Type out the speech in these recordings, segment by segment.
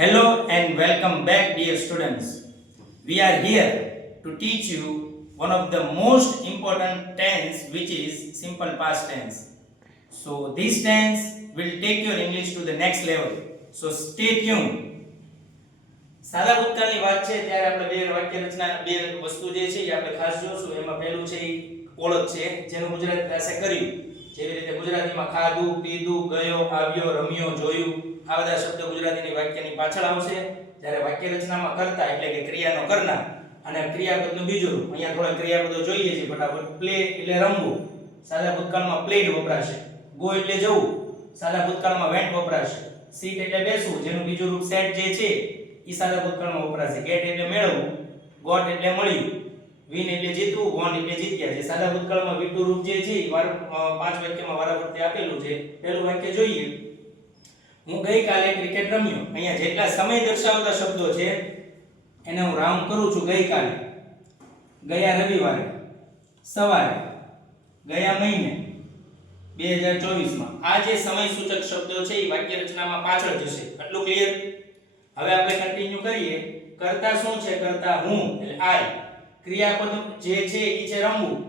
Hello and welcome back, dear students. We are here to teach you one of the most important tense, which is simple past tense. So this tense will take your English to the next level. So stay tuned. સાદા ભૂતકાળની વાત છે ત્યારે આપણે બે વાક્ય રચના બે વસ્તુ જે છે એ આપણે ખાસ જોશું. એમાં પહેલું છે એ ઓળખ છે જેનું ગુજરાતી ક્લાસે કર્યું. જેવી રીતે ગુજરાતીમાં ખાધું, પીધું, ગયો, આવ્યો, રમ્યો, જોયું આ બધા શબ્દ ગુજરાતીની વાક્યની પાછળ આવશે. જ્યારે વાક્ય રચનામાં કર્તા એટલે કે ક્રિયાનો કરનાર અને ક્રિયાપદનું બીજું રૂપ. અહીંયા થોડા ક્રિયાપદો જોઈએ છે ફટાફટ. પ્લે એટલે રમવું, સાદા ભૂતકાળમાં પ્લેડ વપરાશે. ગો એટલે જવું, સાદા ભૂતકાળમાં વેન્ટ વપરાશે. સીટ એટલે બેસવું, જેનું બીજું રૂપ સેટ જે છે ઈ સાદા ભૂતકાળમાં વપરાશે. ગેટ એટલે મેળવવું, ગોટ એટલે મળ્યું, વિન એટલે જીતવું, વોન એટલે જીત્યા. જે સાદા ભૂતકાળમાં વિટુ રૂપ જે છે પાંચ વાક્યમાં વારાફરતી આપેલું છે. પહેલું વાક્ય જોઈએ. હું ગઈકાલે ક્રિકેટ રમ્યો. અહીંયા જેટલા સમય દર્શાવતા શબ્દો છે એને હું રાઉન્ડ કરું છું. ગઈકાલે, ગયા રવિવારે, સવારે, ગયા મહિને, 2024 માં. આ જે સમય સૂચક શબ્દો છે એ વાક્ય રચનામાં પાછળ જશે. આટલું ક્લિયર? હવે આપણે કન્ટિન્યુ કરીએ. કરતા શું છે? કરતા હું એટલે આઈ. ક્રિયાપદ જે છે ઈ છે રમવું.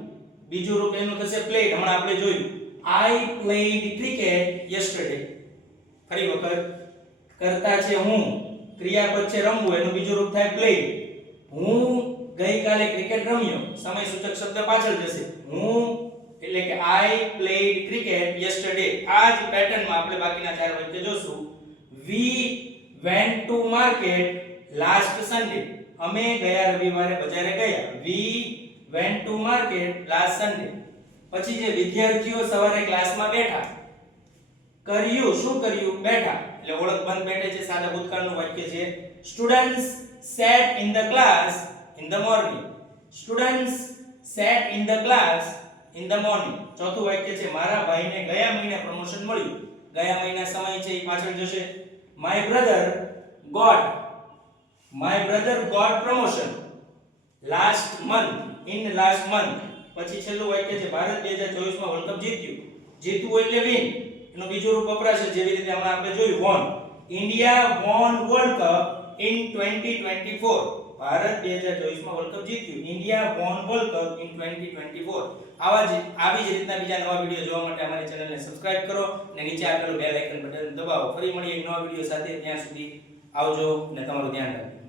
બીજું રૂપ એનું થશે પ્લેડ. હમણાં આપણે જોયું આઈ પ્લેડ ક્રિકેટ યસ્ટરડે. ફરી વખત કરતા છે હું, ક્રિયાપદ છે રમવું, એનું બીજું રૂપ થાય પ્લેડ. હું ગઈકાલે ક્રિકેટ રમ્યો. સમય સૂચક શબ્દ પાછળ જશે. હું એટલે કે આઈ પ્લેડ ક્રિકેટ યસ્ટરડે. આ જ પેટર્નમાં આપણે બાકીના ચાર વાક્ય જોશું. વી went to market last Sunday. અમે ગયા રવિવારે બજારે ગયા. We went to market last Sunday. પછી જે વિદ્યાર્થીઓ સવારે ક્લાસમાં બેઠા. કર્યું, શું કર્યું? બેઠા. એટલે ઓળખ બંધ બેઠે છે, સાદા ભૂતકાળનું વાક્ય છે. Students sat in the class in the morning. Students sat in the class in the morning. ચોથું વાક્ય છે મારા ભાઈને ગયા મહિને પ્રમોશન મળ્યું. ગયા મહિના સમય છે એ પાછળ જશે. My brother got promotion last month, in last month. પછી છેલ્લું વાક્ય છે ભારત 2024 માં વર્લ્ડ કપ જીત્યું. જીતવું એટલે વિન. એનું બીજું રૂપ વપરાશે જેવી રીતે હમણાં આપણે જોયું won. India won World Cup in 2024. Bharat 2024 માં વર્લ્ડ કપ જીત્યું. India won World Cup in 2024. આવી જ રીતના બીજા નવા વિડિયો જોવા માટે અમારી ચેનલને સબસ્ક્રાઇબ કરો અને નીચે આપેલું બેલ આઇકન બટન દબાવો. ફરી મળીએ એક નવા વિડિયો સાથે. ત્યાં સુધી આવજો અને તમારું ધ્યાન રાખજો.